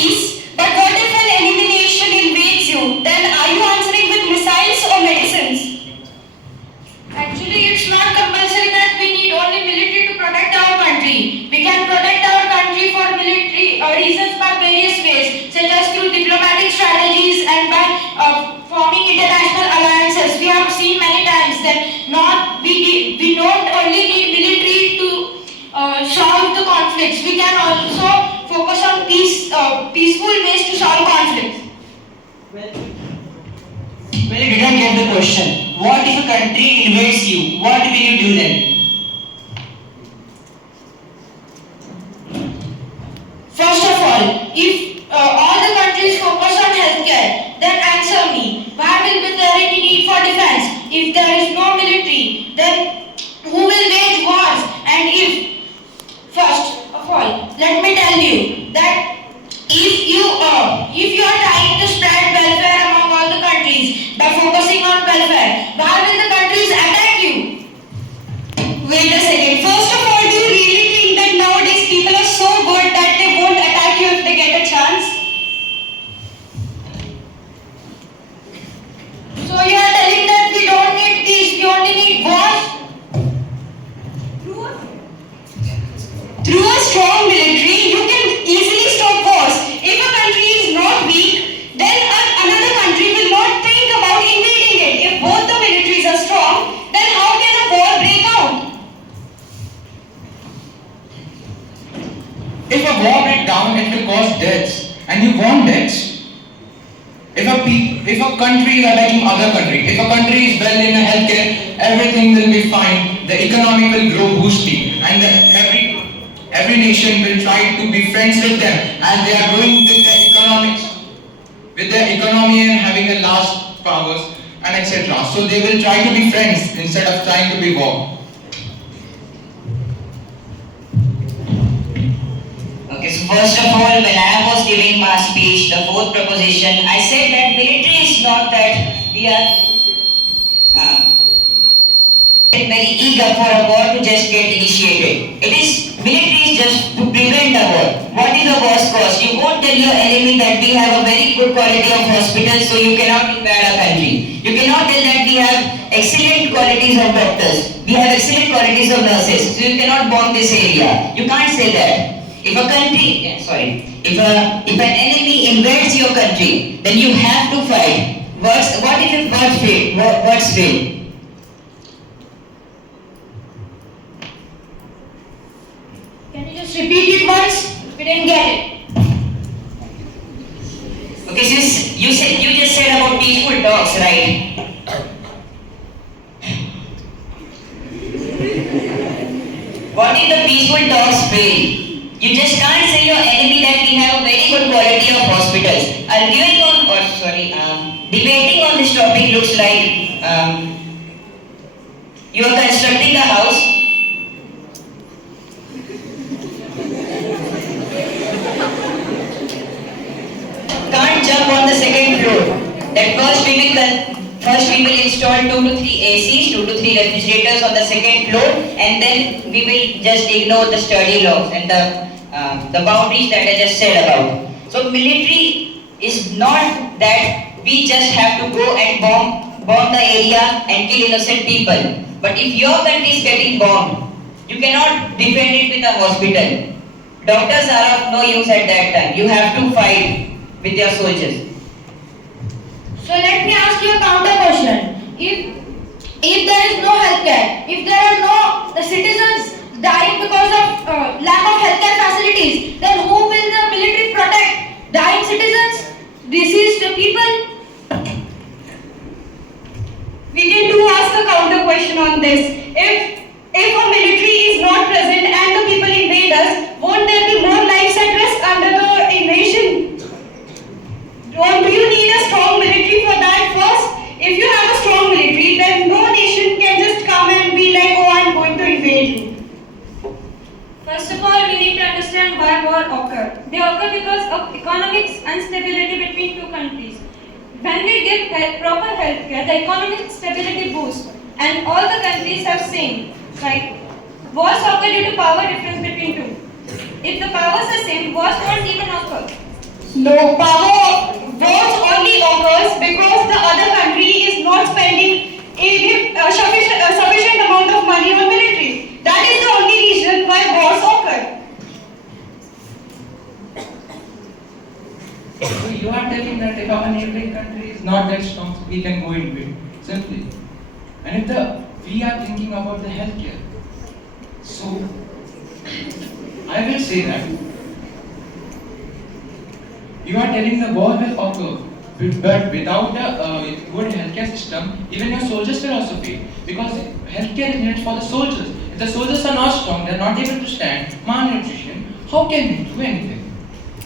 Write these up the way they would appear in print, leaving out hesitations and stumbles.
peace, but what if an enemy nation invades you? Then are you answering with missiles or medicines? Actually, it's not compulsory that we need only military to protect our country. We can protect our country for military reasons by various ways, such as through diplomatic strategies and by forming international alliances. We have seen many times that we don't only need military to solve the conflicts. We can also focus on peaceful ways to solve conflicts. Well, you didn't get the question. What if a country invades you? What will you do then? First of all, if all the countries focus on healthcare, then answer me, why will be there any need for defense? If there is no military, then who will wage wars? And first of all, let me tell you that if you are trying to spread welfare among all the countries by focusing on welfare, why will the countries attack you? Wait a second. First of all, do you really think that nowadays people are so good that they won't attack you if they get a chance? So you are telling that we don't need peace, we only need wars? Through a strong military, you can easily stop wars. If a country is not weak, then another country will not think about invading it. If both the militaries are strong, then how can a war break out? If a war breaks down, it will cause deaths, and you want deaths. If a country is attacking other country, if a country is well in healthcare, everything will be fine. The economy will grow boosty, and every nation will try to be friends with them, as they are growing with their economy and having a large powers and etc. So they will try to be friends instead of trying to be war. Okay, so first of all, when I was giving my speech, the fourth proposition, I said that military is not that we are very eager for a war to just get initiated. Military is just to prevent a war. What is the war's cause? You won't tell your enemy that we have a very good quality of hospitals, so you cannot invade our country. You cannot tell that we have excellent qualities of doctors. We have excellent qualities of nurses, so you cannot bomb this area. You can't say that. If an enemy invades your country, then you have to fight. What if words fail? Can you just repeat it once? We didn't get it. Okay, so you just said about peaceful talks, right? What if the peaceful talks fail? You just can't say your enemy that we have a very good quality of hospitals. Debating on this topic looks like you are constructing a house. Can't jump on the second floor. That first we will install 2 to 3 ACs, 2 to 3 refrigerators on the second floor, and then we will just ignore the sturdy logs and the boundaries that I just said about. So military is not that we just have to go and bomb the area and kill innocent people. But if your country is getting bombed, you cannot defend it with a hospital. Doctors are of no use at that time. You have to fight with your soldiers. So let me ask you a counter question. If there is no healthcare, if there are no citizens dying because of lack of healthcare facilities, then who will the military protect? Dying citizens? Diseased people? We can ask a counter question on this. If a military is not present and the people invade us, won't there be more lives at risk under the invasion? Or do you need a strong military for that first? If you have a strong military, then no nation can just come and be like, oh, I'm going to invade you. First of all, we need to understand why war occur. They occur because of economic instability between two countries. When we give proper health care, the economic stability boosts, and all the countries have seen, right? Wars occur due to power difference between two. If the powers are same, wars won't even occur. No, power votes only occurs because the other country is not spending sufficient amount of money on military. That is the only reason why wars occur. So you are telling that if our neighboring country is not that strong, so we can go into it simply. And if we are thinking about the healthcare, so I will say that you are telling the war will occur, but without a good healthcare system, even your soldiers will also fail. Because healthcare is needed for the soldiers. If the soldiers are not strong, they are not able to stand malnutrition, how can they do anything?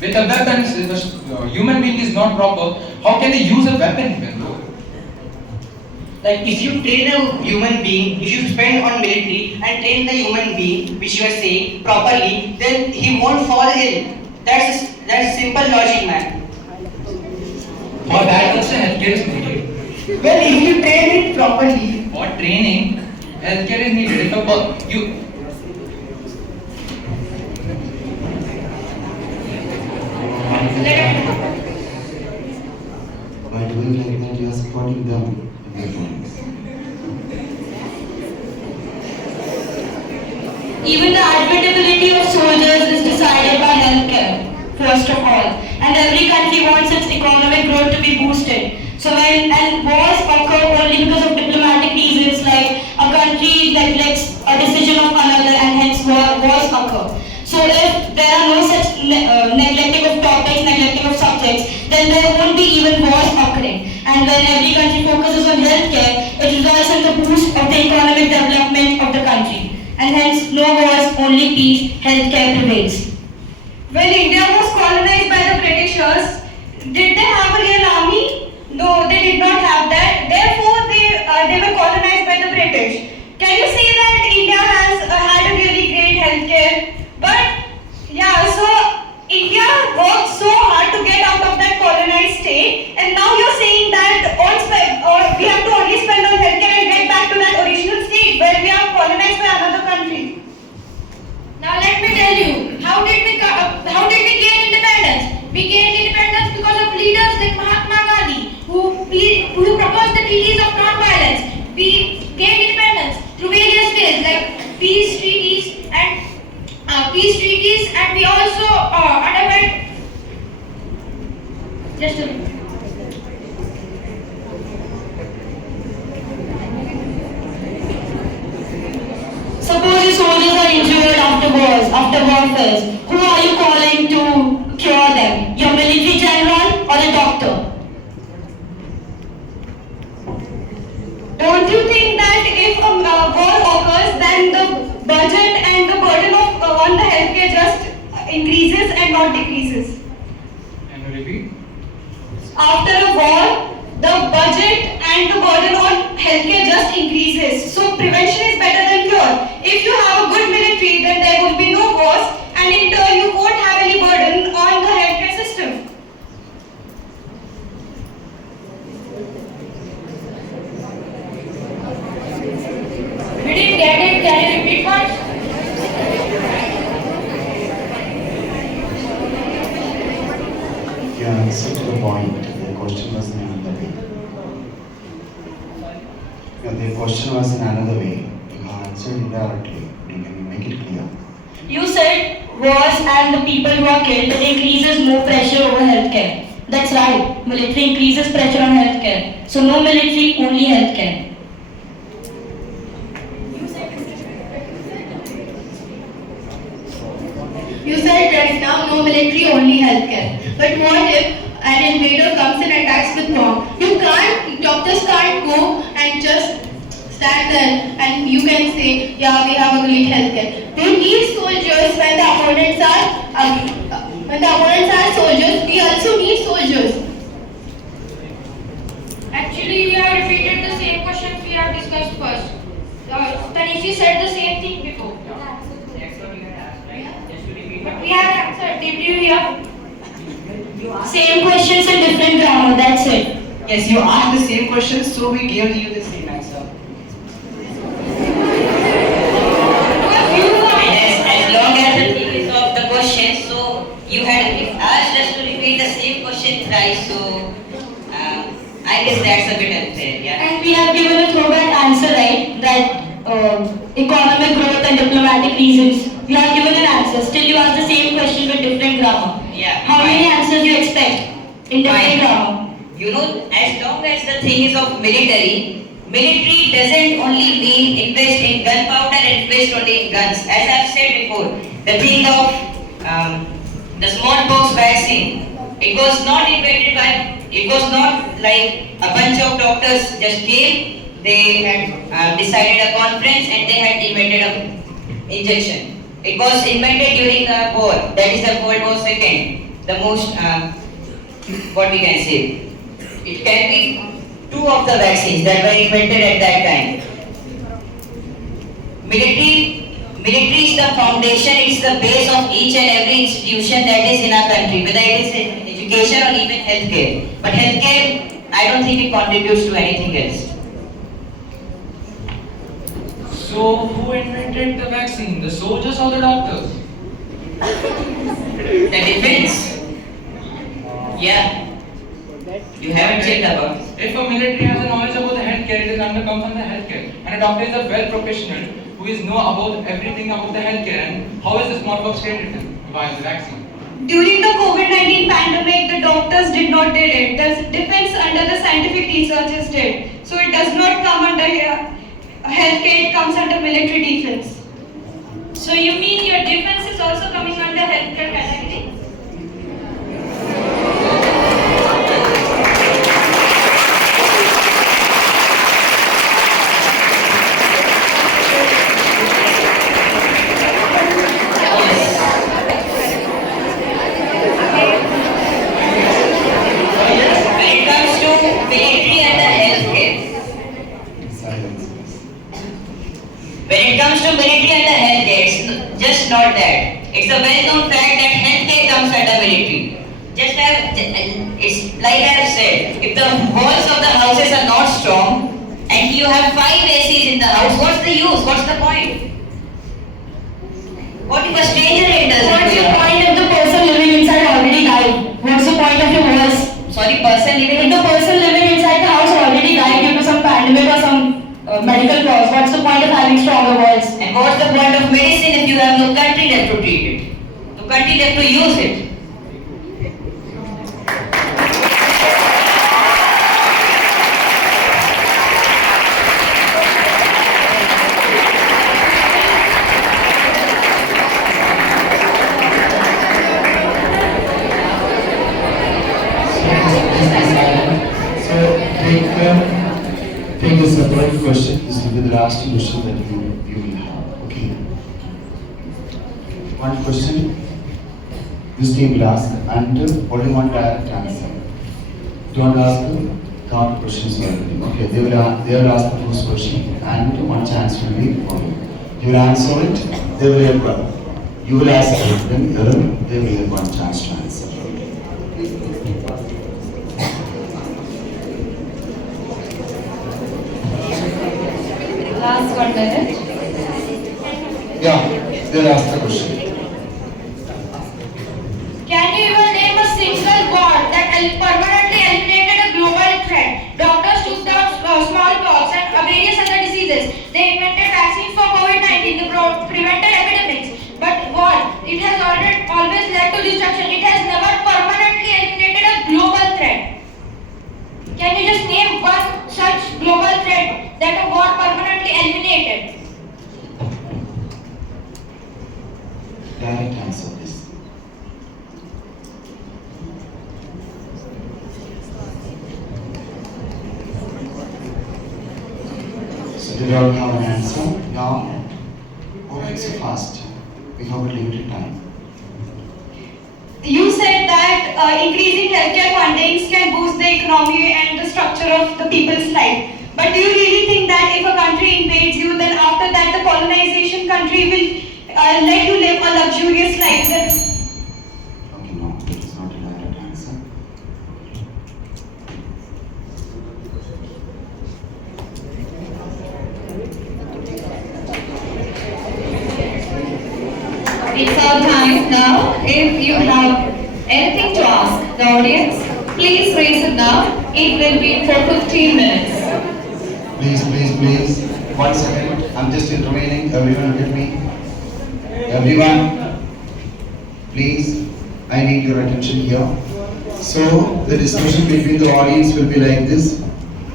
With the weapons, if a human being is not proper, how can they use a weapon even though? Like if you train a human being, if you spend on military and train the human being, which you are saying properly, then he won't fall ill. That's simple logic, man. For that also healthcare is needed. Well, if you train it properly, For training, healthcare is needed. If you by doing like that, you are supporting them in their doings. Even the adaptability of soldiers is decided by healthcare, first of all. And every country wants its economic growth to be boosted. So and wars occur only because of diplomatic reasons, like a country neglects a decision of another and hence wars occur. So if there are no such neglecting of topics, neglecting of subjects, then there won't be even wars occurring. And when every country focuses on healthcare, it results in the boost of the economic development of the country. And hence, no wars, only peace, healthcare prevails. When India was colonized by the Britishers, did they have a real army? No, they did not have that. Therefore, they were colonized by the British. Can you say that India has had a really great healthcare? But yeah, so India worked so hard to get out of that colonized state, and now you're saying that we have to only spend on healthcare and get back to that original state where we are colonized by another country. Now let me tell you, how did we gain independence? We gained independence because of leaders like Mahatma Gandhi, who proposed the treaties of non-violence. We gained independence through various ways like peace treaties, and we also underwent. Just a minute. Suppose your soldiers are injured after warfare. Who are you calling to cure them? Your military general or a doctor? Don't you think that if a war occurs, then the budget and the burden on the healthcare just increases and not decreases? Can you repeat? After a war, the budget and the burden on healthcare just increases. So prevention is better than cure. If you have a good military, then there will be no wars, and in turn you won't have any burden on the healthcare system. We didn't get it. Can you repeat once? You answer to the point. The question was in another way. The question was in another way. You answered indirectly. Can you make it clear? You said wars and the people who are killed increases more pressure over healthcare. That's right. Military increases pressure on healthcare. So no military, only healthcare. You said right now no military, only healthcare. But what if an invader comes and attacks with bomb? Doctors can't go and just stand there and you can say, yeah, we have a great healthcare. We need soldiers when the opponents are soldiers. We also need soldiers. Actually, we have repeated the same questions we have discussed first. Tanishi said the same thing before. That's what you had asked, right? Just to repeat. But we have answered. Did you hear? Same questions in different grammar. That's it. yes, you asked the same question, so we gave you the same answer. Yes, as long as the thing is of the question, so you had asked us to repeat repeat the same question thrice, so I guess that's a bit unfair, yeah. And we have given a throwback answer, right? That economic growth and diplomatic reasons. We have given an answer. Still, you ask the same question with different grammar. Yeah. How many answers do you expect in different Fine. grammar? You know, as long as the thing is of military, military doesn't only mean invest in gunpowder and invest only in guns. As I've said before, the thing of the smallpox vaccine, it was not like a bunch of doctors just came, they had decided a conference and they had invented a injection. It was invented during the war, that is the World War II, the most, what we can say, it can be two of the vaccines that were invented at that time. Military is the foundation, it's the base of each and every institution that is in our country, whether it is in education or even healthcare. But healthcare, I don't think it contributes to anything else. So, who invented the vaccine? The soldiers or the doctors? The defense. Yeah. You haven't checked about it. If a military has a knowledge about the healthcare, it is under come from the healthcare. And a doctor is a well professional who is know about everything about the healthcare. And how is the smallpox created by the vaccine? During the COVID-19 pandemic, the doctors did not did it. The defense under the scientific researchers did. So it does not come under healthcare, it comes under military defense. So you mean your defense is also coming under healthcare category? When it comes to military and the healthcare, Silence. when it comes to military and the healthcare, it's just not that. It's a well-known fact that healthcare comes under military. It's like I have said, if the walls of the houses are not strong and you have 5 ACs in the house, what's the use? What's the point? What if a stranger enters? What's the point if the person living inside already died? What's the point of your walls? Sorry, person If living the person living inside the house already died due to some pandemic or some medical cause, what's the point of having stronger walls? And what's the point of medicine if you have no country left to treat it? No country left to use it. So take the separate question. This will be the last question that you will have. Okay. One question. This team will ask and only one direct answer. Don't ask counter questions already. Okay. They will ask the first question and one chance will be for you. You will answer it. They will have. You will ask it. Then they will have one chance to answer. Last 1 minute. Yeah, they'll ask the question. Can you even name a single god that permanently eliminated a global threat? Doctors took down smallpox and various other diseases. They invented vaccines for COVID-19. They prevented epidemics. But what? It has always led to destruction. It has never permanently eliminated a global threat. Can you just name one such global threat that a war permanently eliminated? Direct answer this. So they don't have an answer. Yeah. Oh, it's so fast. We have a limited time. You said that increasing healthcare fundings can boost the economy and the structure of the people's life. But do you really think that if a country invades you, then after that the colonization country will let you live a luxurious life? Okay, no, it is not a direct answer. It's our time now. If you have anything to ask, The audience, please raise it now. It will be for 15 minutes. Please. 1 second. I'm just intervening. Everyone look at me. Everyone, please. I need your attention here. So the discussion between the audience will be like this.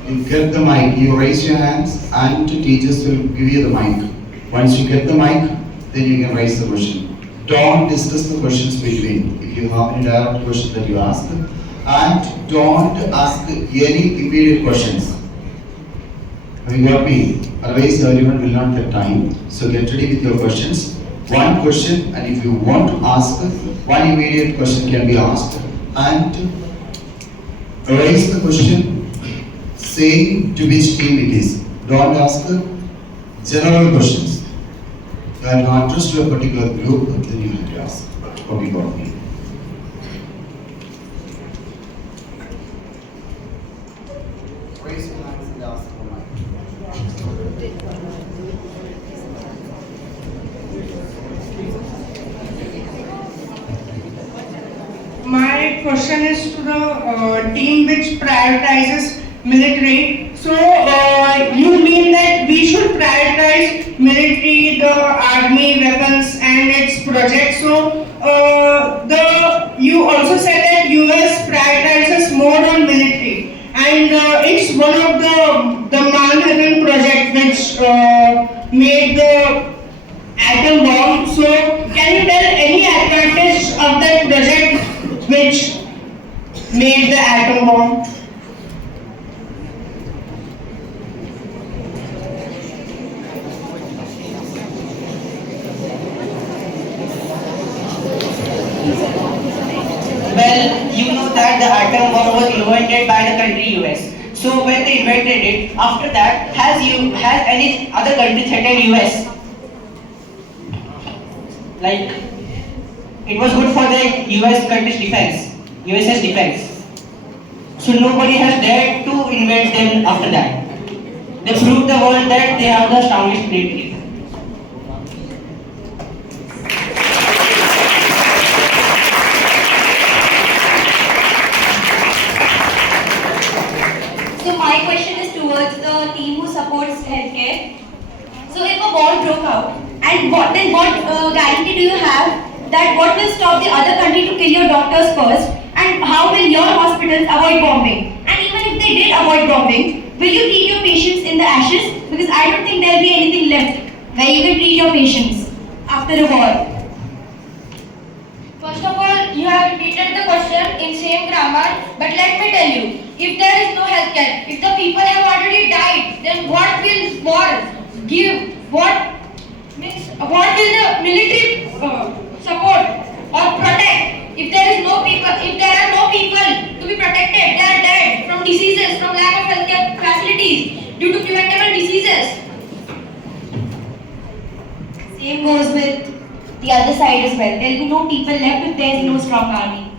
You get the mic, you raise your hands, and the teachers will give you the mic. Once you get the mic, then you can raise the question. Don't discuss the questions between. If you have any direct question that you ask, and don't ask any immediate questions. Have you got me? Otherwise, everyone will not get time. So get ready with your questions. One question, and if you want to ask, one immediate question can be asked, and raise the question saying to which team it is. Don't ask general questions. You have to address to a particular group, then you have to ask. What you got me? Raise your hands and ask for mic. My question is to the team which prioritizes military. So you mean that we should prioritize military, the army, weapons and its projects. So you also said that US prioritizes more on military, and it's one of the Manhattan project which made the atom bomb. So can you tell any advantage of that project which made the atom bomb? Well, you know that the atom bomb was invented by the country US. So when they invented it, after that, has any other country threatened US? Like, it was good for the US country's defense, US's defense. So nobody has dared to invade them after that. They proved the world that they have the strongest military. So my question is towards the team who supports healthcare. So if a war broke out, and what guarantee do you have that what will stop the other country to kill your doctors first, and how will your hospitals avoid bombing? And even if they did avoid bombing, will you treat your patients in the ashes? Because I don't think there'll be anything left where you can treat your patients after a war. First of all, you have repeated the question in same grammar, but let me tell you, if there is no healthcare, if the people have already died, then what will war give? What will the military support or protect? If there are no people to be protected, they are dead from diseases, from lack of healthcare facilities, due to preventable diseases. Same goes with the other side as well. There'll be no people left if there is no strong army.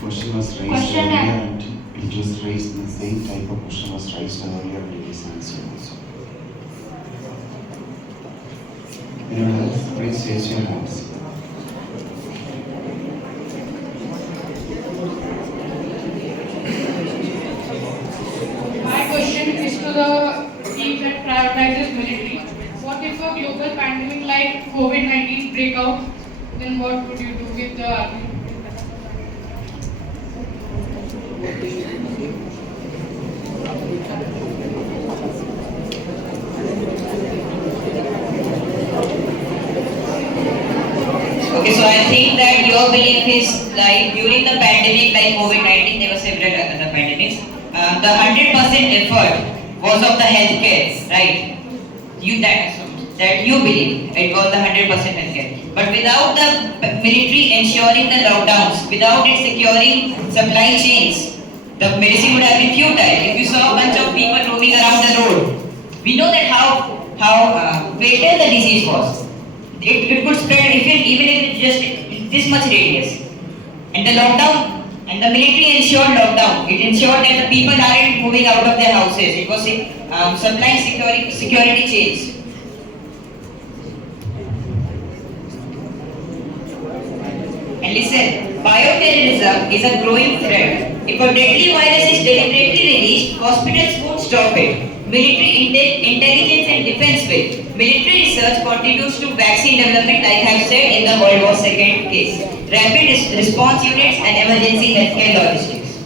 Question was raised Question earlier, and- and it was raised in the same type of question was raised earlier, and it is answered also. Anyone else? Please raise your hands. My question is to the team that prioritizes military. What if a global pandemic like COVID-19 break out? Then what would you do with the army? Okay, so I think that your belief is like during the pandemic like COVID-19, there were several other pandemics. The 100% effort was of the healthcare, right? That you believe it was the 100% healthcare. But without the military ensuring the lockdowns, without it securing supply chains, the medicine would have been futile. If you saw a bunch of people roaming around the road, we know that how fatal the disease was. It could spread even if it's just this much radius. And the lockdown, and the military ensured lockdown. It ensured that the people aren't moving out of their houses. It was supplying security chains. And listen, Bioterrorism is a growing threat. If a deadly virus is deliberately released, hospitals won't stop it. Military intelligence and defense will. Military research contributes to vaccine development, like I have said in the World War II case. Rapid response units and emergency healthcare logistics.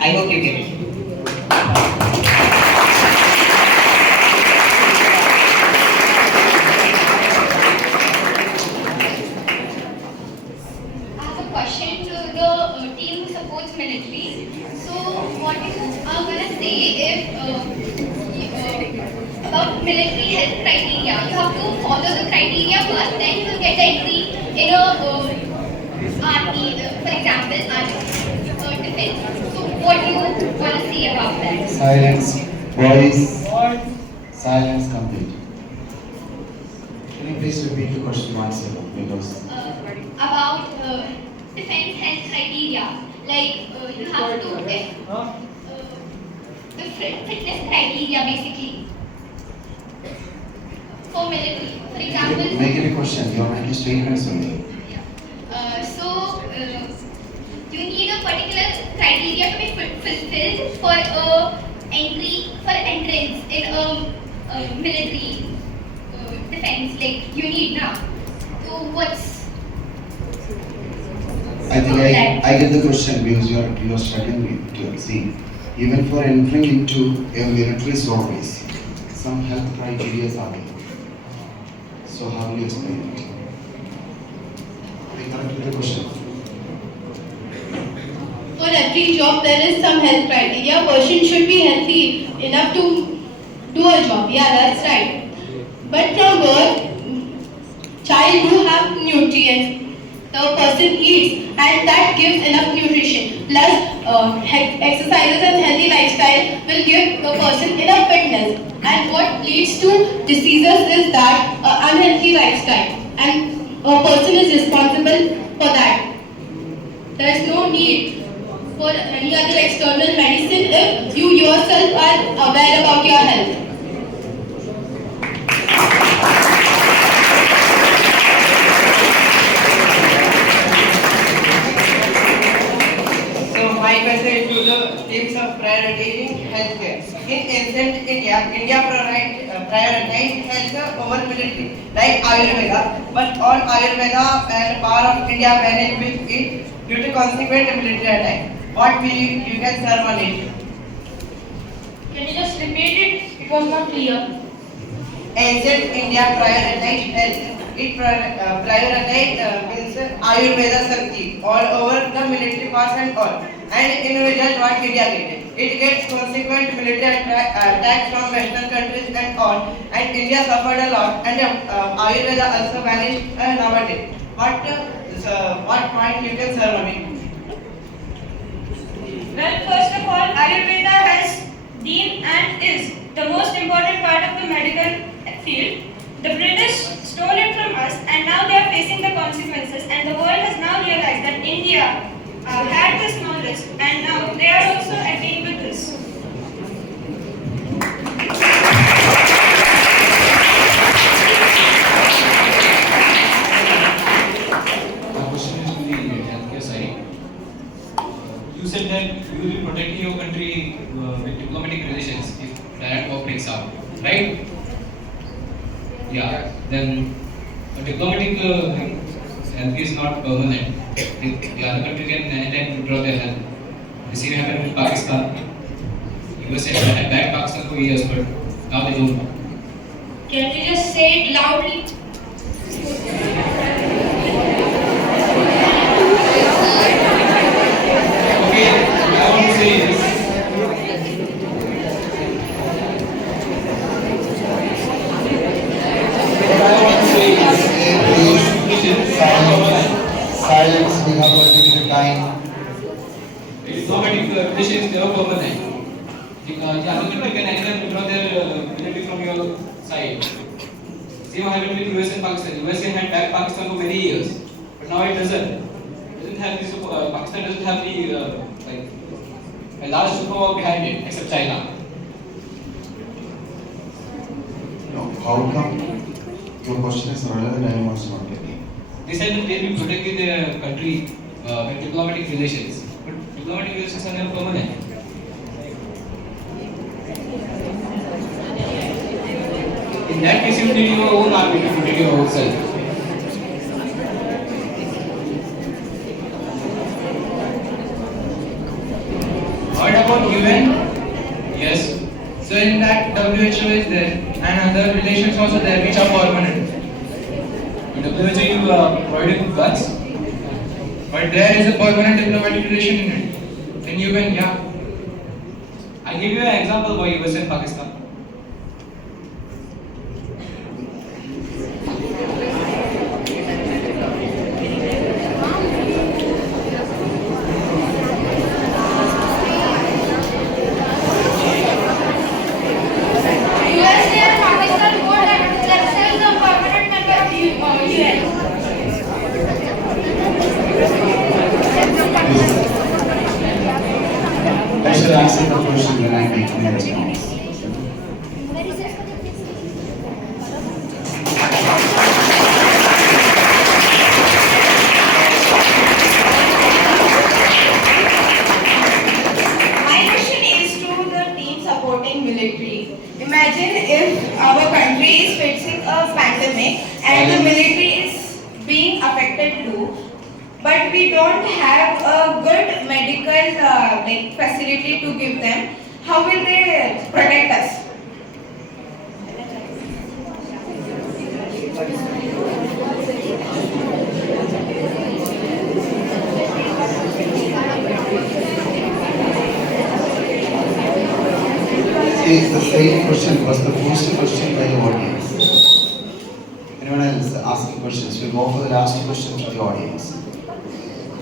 I hope you get it. I have a question to the team who supports military. So, what you are gonna say if about military health criteria? You have to follow the criteria first, then you will get the entry in a army, for example, army defense. So, what do you wanna say about that? Silence, boys. Silence complete. Can you please repeat the question once again? Because About defense health criteria, like you have to the fitness criteria basically for military. For example, make it a question. You are making statements only. You need a particular criteria to be fulfilled for entrance in a military defense. Like you need now. So what's I think I get the question because you are struggling to see. Even for entering into a military service, some health criteria are there. So how will you explain it? Are you correct with the question? For every job, there is some health criteria. Person should be healthy enough to do a job. Yeah, that's right. But from birth, child do have nutrients. The person eats, and that gives enough nutrition. Plus, exercises and healthy lifestyle will give the person enough fitness. And what leads to diseases is that unhealthy lifestyle, and a person is responsible for that. There is no need for any other external medicine if you yourself are aware about your health. So my question is to the teams of prioritizing healthcare. In ancient India prioritized health over military, like Ayurveda. But all Ayurveda and power of India vanished with it due to consequent military attack. What will you can serve on it? Can you just repeat it? It was not clear. Ancient India prioritized health. It prioritized means Ayurveda Sakti all over the military parts and all. And in result what India get? It gets consequent military attacks from Western countries and all. And India suffered a lot. And Ayurveda also vanished nowadays. What point you can serve on it? Well, first of all, Ayurveda has been and is the most important part of the medical field. The British stole it from us, and now they are facing the consequences, and the world has now realized that India had this knowledge, and now they are also agreeing with this. My question is to the healthcare side. You said that you will be protecting your country with diplomatic relations if direct war breaks out, right? Yeah, then a diplomatic help is not permanent. The other country can anytime withdraw their help. The same happened with Pakistan. USA had backed Pakistan for years, but now they don't. Can you just say it loudly? Okay, I want to say this. Silence, we have a limited time. Diplomatic relations never permanent. The other country can anytime withdraw their military from your side. Same happened with US and Pakistan. USA had backed Pakistan for many years, but now it doesn't. Pakistan doesn't have a large superpower behind it, except China. No, how come your question is relevant? I was not getting. They said that they will be protecting their country with diplomatic relations. But diplomatic relations are never permanent. In that case, you did your own army, you did your own self. What about UN? Yes. So in that WHO is there and other relations also there which are permanent. In WHO, you provided guns. But there is a permanent diplomatic relation in it. In UN, yeah. I give you an example for US and Pakistan. USA and Pakistan both are themselves a permanent member of UN. I shall answer the question when I make my response. My question is to the team supporting military. Imagine if our country is facing a pandemic and the military is being affected too, but we don't have a good medical facility to give them. How will they protect us? See, the same question was the first question by the audience. Anyone else asking questions? We'll go for the last question from the audience.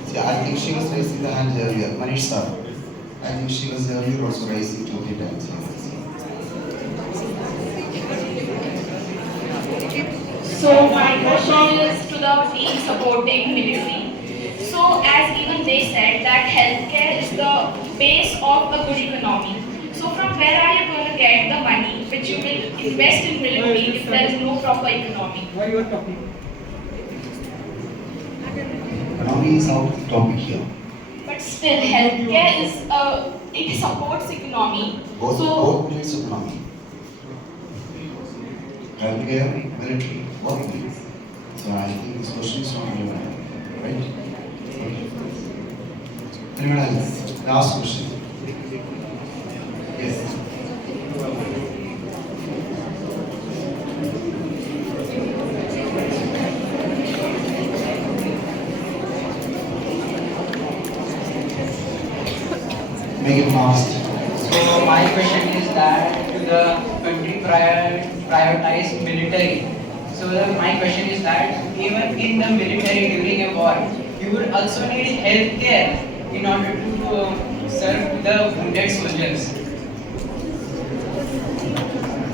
See, I think she was raising the hand earlier. Manish sir. I think she was earlier also raising 2 3 times. So my question is to the team supporting military. So as even they said that healthcare is the base of a good economy. So from where are you going to get the money which you will invest in military if there is no proper economy? Why you are talking? Economy is out of the topic here. But still healthcare is it supports economy. Both needs economy. Healthcare, military, both needs. So I think this question is not relevant, right? Okay. Anyone else? Last question. Yes. Make it fast. So my question is that to the country prioritize military. So my question is that even in the military during a war, you would also need healthcare in order to serve the wounded soldiers.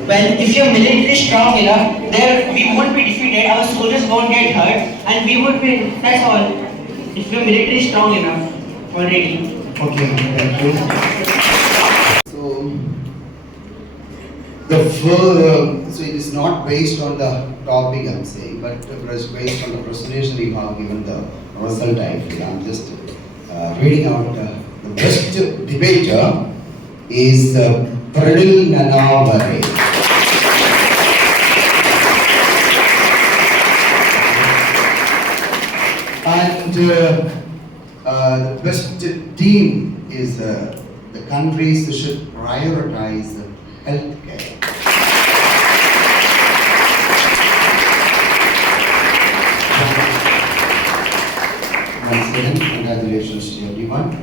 Well, if your military is strong enough, there we won't be defeated, our soldiers won't get hurt, and we would win. That's all. If your military is strong enough already. Okay, thank you. So, so it is not based on the topic I'm saying, but it is based on the presentation you have given the result I feel. I'm just reading out the best debater is Pradil Nanavare. And the best team is the countries should prioritize healthcare. Once again, congratulations to everyone.